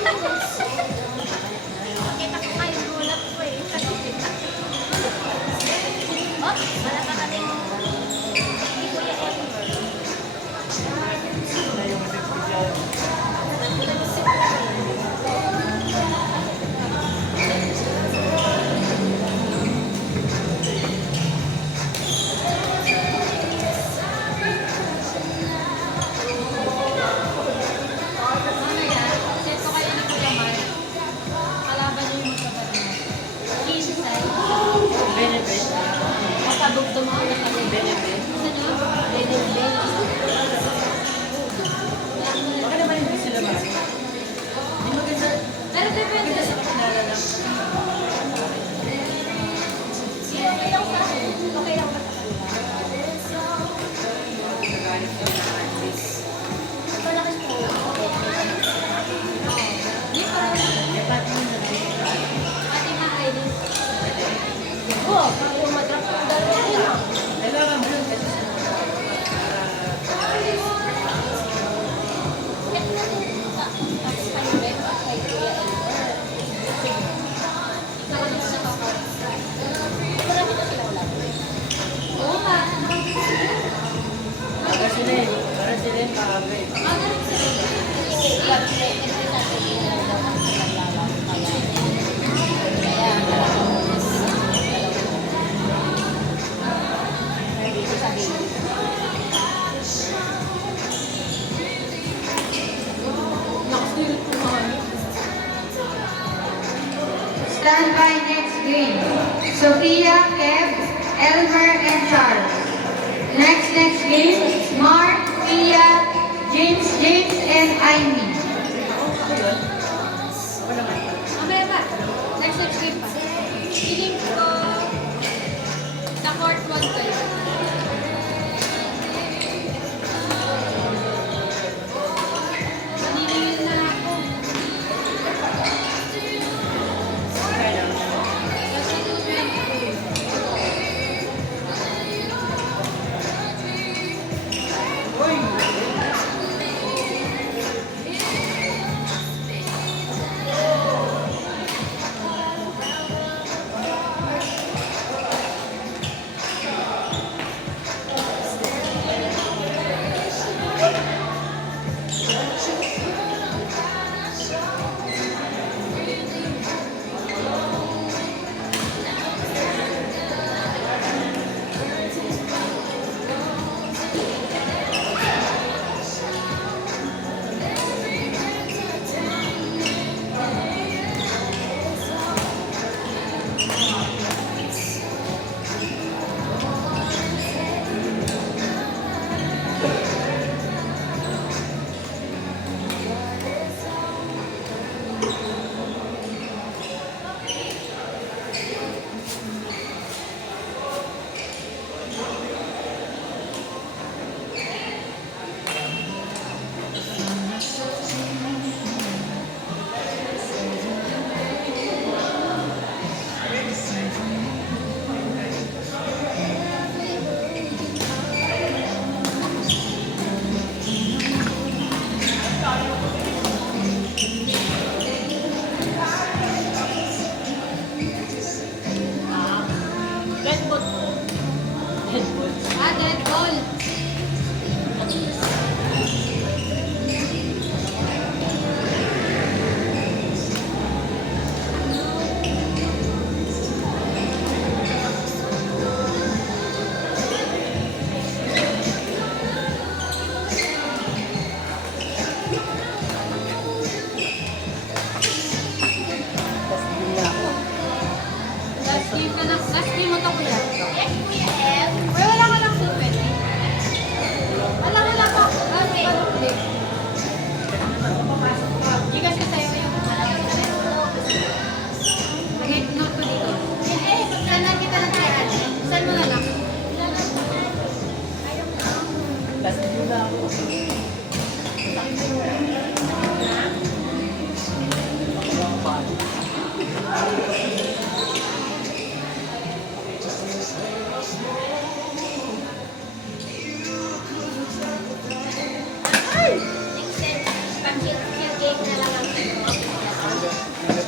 Pakita ko kayo gulat ko eh. Oh, wala pa kaming hindi Kuya Oliver. Mamaya, set ko kayo ni Kuya Mark. Kalaban niyo yung magkabarin. Kinsay. Benefit. Makabugto mo ako kasi Benefit. Ano? Benefit. Baka naman hindi sila ba? Hindi maganda. Pero depende. Maganda sa kakilala lang. Okay lang sa akin. Okay lang ba sa kanila? Nagalit ko na artist. Malakas po. Di pa. Eh, pati yun na lang. Ate ma-ID. Oo, yung madrap ko dalawa yun ah. Kailangan mo yun kasi sa Tapos kayo, Becca, kay Kuya Oliver. Ikaw yung sa kapag. Marami na sila wala. Oo nga. para sila eh. Para sila yung kaaway. Magaling sila. Nakasulit ko mga. Stand by next game. Sophia, Kev, Elmer, and Charles. Next game. Mark, Pia, James, and Amy. Wala naman. Mamaya pa. Next game pa. Feeling ko sa court 1 kayo. Manilingin na ako. Kailangan. Kasi 220. Uy!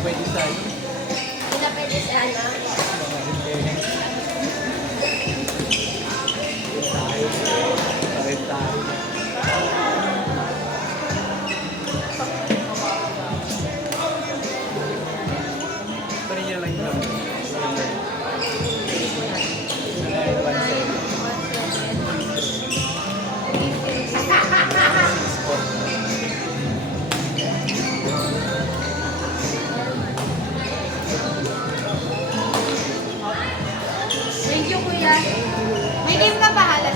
pwede sa ano. Hindi na pwede sa ano. Kahit tayo. Parin niya lang yung number. 917. Thank you, kuya. May game ka pa, halas.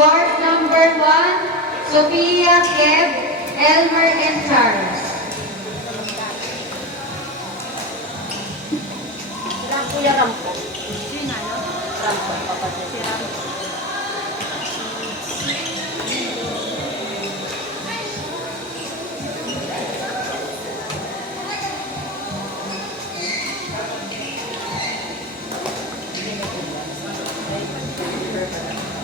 Court number 1, Sophia, Kev, Elmer, and Charles. Wala Kuya Rampo. Yun na, no? Rampo, kapatid. Si Ram.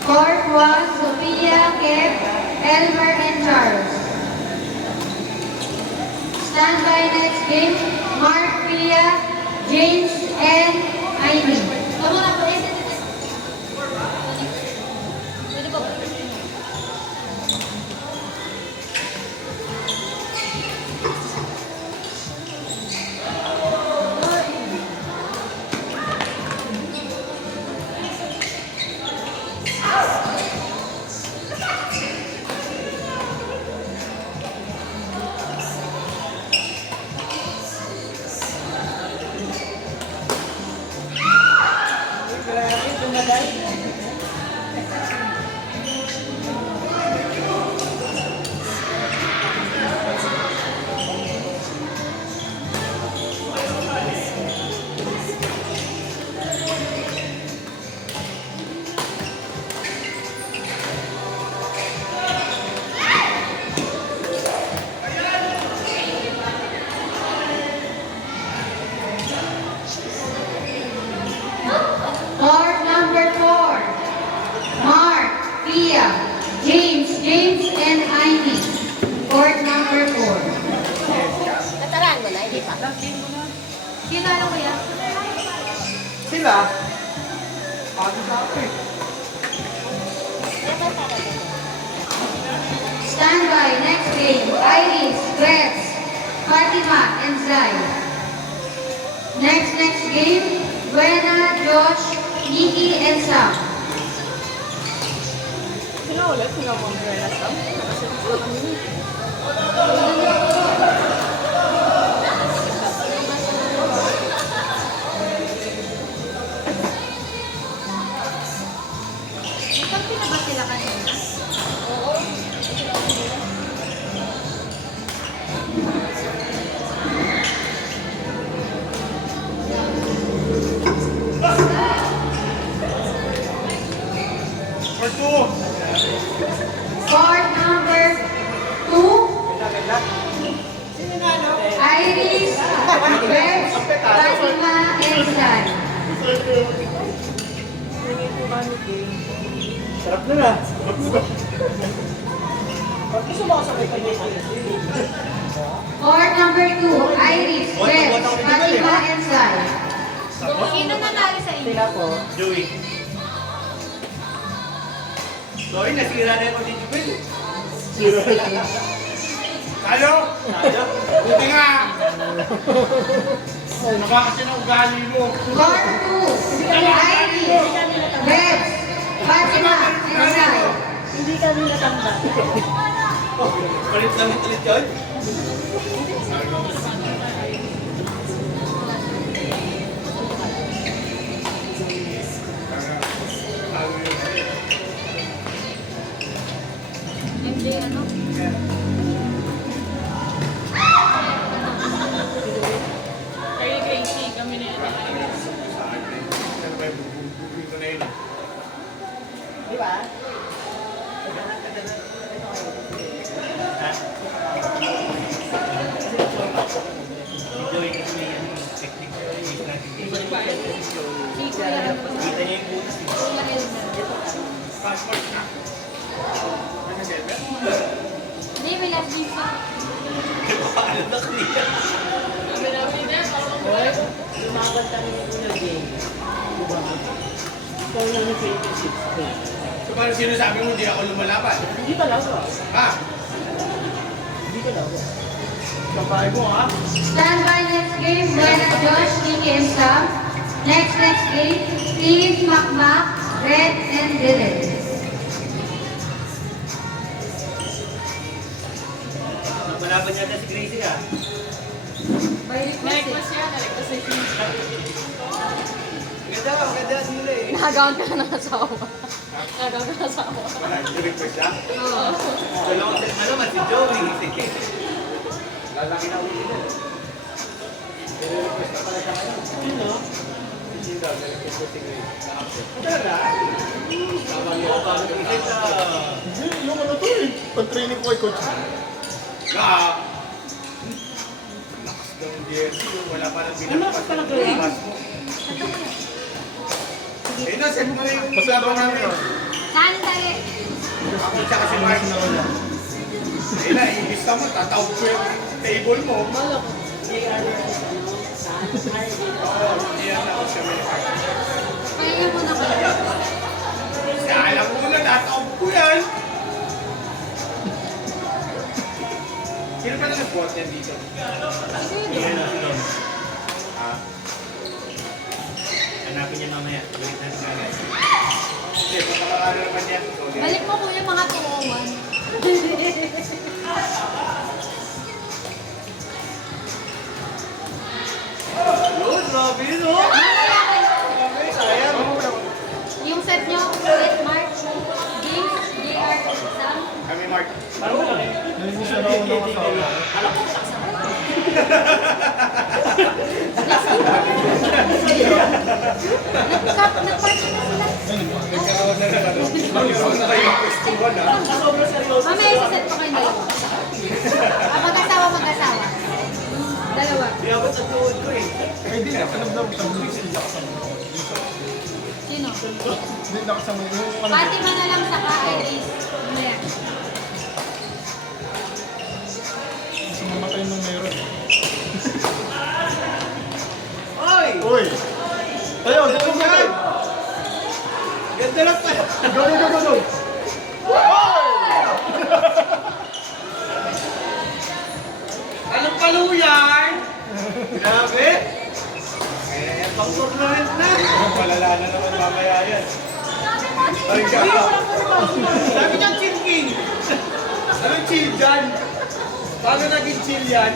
Court 1, Sophia, Kev, Elmer, and Charles. Stand by next game, Mark, Pia, James, and Ivy. Tama na po. Pwede ba? Court number 4, Mark, Pia, James, and Ivy. Court number 4. Nataraan mo na, hindi pa. Sino ano, kuya? Sila? Pagod na ako eh. Dapat para dito. Stand by next game, Iris, Gretz, Fatima, and Zai. Next game, Buena, Josh, Nikki, and Sam. Sino ulit? Sino mo ang Buena Sam? Kampi na ba sila kanina? Court number 2, Iris, Gretz, Fatima and Sai. Sarap na na. Pag gusto mo ako sabay kanya Court number 2, Iris, Jess, Fatima and Sai. Sino nanalo sa inyo? Sila po. Joey. Sorry, nasira na yung ni Jubel. Tayo! Buti nga! Nakakasi na ugali mo. Court 2, Iris, Jess, Fatima and Sai. Hindi kami natanggal. Palit lang ulit yun. MJ ano? Kay Gracie, kami na yun. Di ba? Joey kasi may technique. Si Kuya ano? Kita niya yung butas. Kuya Elmer. Passport na. Hindi, may last game pa. Paano na kanina? Hoy, lumaban kami ni Kuya Jay. Diba? Ikaw lang yung 26. So parang sinasabi mo, hindi ako lumalaban. Hindi talaga. Ha? Hindi talaga. Babae mo ha? Stand by next game, Buena Josh, Kiki and Sam. Next game, Steve, Makmak, Red, and Dylan. Malaban niya si Gracie ah. By request. Narequest siya, narequest si Krista. Maganda nila eh. Nahagawan ka na ng asawa. Nahagawan ka ng asawa. Wala, request siya. Oo. Dalawang set na naman si Joey. Lalaki na ulit nila. Request na pala siya ngayon. Sino? Hindi daw, request ko si Grace. Talaga? Tama niya ako. Yung ano to eh. Pag-training ko kay Coach. Lakas ng DSC. Wala pa nang Ano ka pala Lakas mo. Eh, naset mo na yung laban namin. Saan tayo? Ako siya kasi Mark. Eh na, ibig mo, tatawag ko yung table mo. Oo, iyan ako siya may Kaya mo na kayo. Kaya alam mo na, tatawag ko yan. Sino pa na nag-bot yan dito? Iyan na si Don. Hanapin niya mamaya. Balik natin kagad. Hindi, papakakano naman yan. Balik mo kuya mga 201. Yun, grabe yun oh. Grabe, sayang. Yung set nyo, set Mark, James, JR, Sam. Kami, Mark. Hindi siya na ako kasama. Nagparty na sila. Nagkaroon na naman. Nagkaroon na kayo festival, ha? Sobrang seryoso. Mamaya isa-set ko kayo dalawa. Mag-asawa, mag-asawa. Dalawa. Di abot ang tuhod ko eh. Ay, di nakalabdam sa mga hindi nakasama. Sino? Hindi nakasama yung ano. Fatima na lang saka Iris. Mamaya. Gusto mamatay nung meron. Oy! Uy! Tayo, dito mo yan! Ganda lang pala. Go, go, go, go, go! Anong paluyan? Grabe. Eh, pang tournament na. Malala na naman mamaya yan. Ay, gano'n. Sabi niyang chill king. Anong chill dyan? Paano naging chill yan?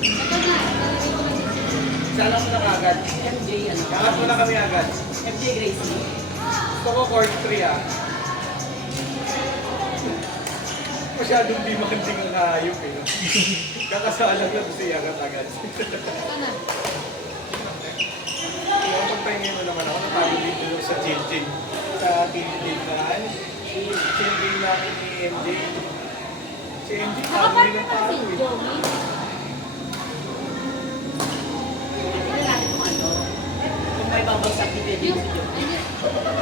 Ito na. Sana mo na kagad. MJ ano? Angat mo na kami agad. MJ Gracie. Gusto ko court 3, ha? Masyadong di makanding ang hayop, eh. No? Kakasalang lang siya agad-agad. Ito na. Kaya pagpahingin mo naman ako, natalo dito sa chill-chill. Sa chill-chill namin ni MJ. Si MJ, Nakapartner pa si Joey. Tignan natin kung ano. Kung may babagsak ni Teddy si Joe.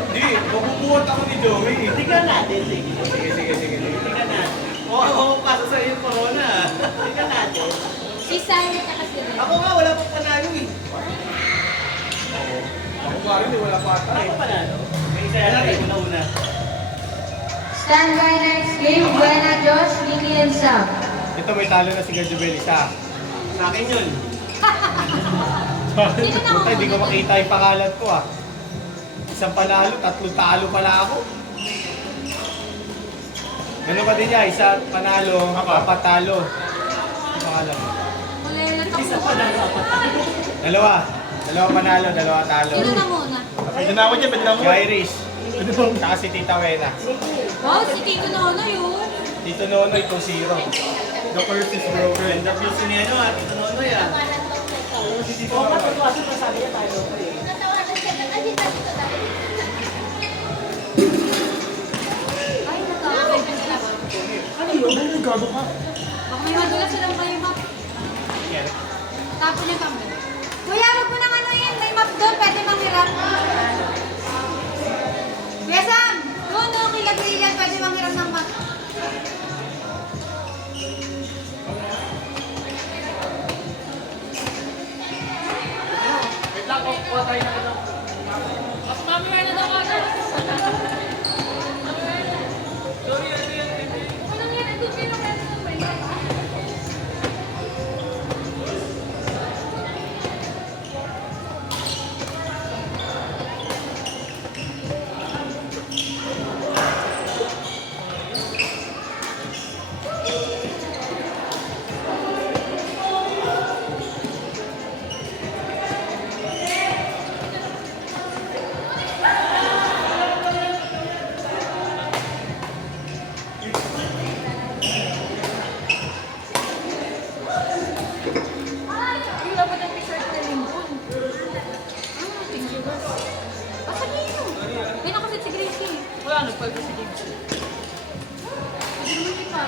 Hindi, mabubuhat ako ni Joey. Tignan natin, sige. Sige. Tignan natin. Oo, kaso sa iyo corona. Tignan natin. Si Sarah at si Red. Ako nga, wala pang panalo eh. Ako nga rin, wala pa ata Ako eh. pala, no? May isa yan tayo una-una. Stand by next game, Buena Josh, Nikki and Sam. Ito may talo na si Gajubel isa. Sa akin yun. Sino na Puta, hindi ko makita yung pangalan ko ah. Isang panalo, tatlong talo pala ako. Ganun pa din niya, isa panalo, apat talo. Yung pangalan mo. Isa pa na dapat. Dalawa panalo, dalawa talo. Sino na muna? Pwede na ako dyan, pwede na ako. Si Irish. Saka si Tita Wena. Wow, si Tito Nono yun. Tito Nonoy 2-0. The curse is broken. Ganda plus ni ano, Ate Tononoy ah. Oo, matutuwasan pa sabi niya tayo pa eh. Ay, natawag. Ano yun? Ano gago ka? Baka may madulas silang kayo map. Tapos yung kami. Kuya, wag mo nang ano yun. May map doon. Pwede manghiram. Kuya Sam! Doon, doon. Kilagay yan. Pwede manghiram ng map. Wait lang, kuha tayo na ano. Mas mami na daw ako. Walang yan. Ito pinakita ng may map. Ay, dapat ang t-shirt na limpon. Thank you. Asan niyo? May nakasit si Gracie. Wala, nagpalpa si Gracie. Hindi naman kita.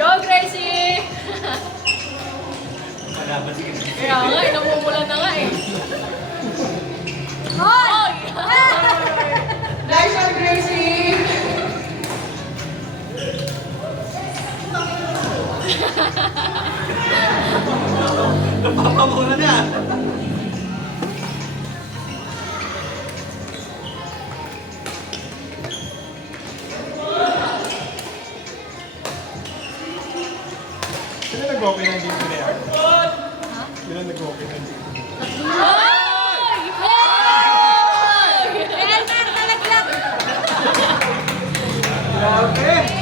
Go, Gracie! Malaban si Gracie. Kaya nga, namumulan na nga eh. Hoy! Nice one, Gracie! Napapamura na. Sino nag-okay ng dito na yan? Sino nag-okay ng dito? Hoy! Hoy! Real man, talaglag! Grabe!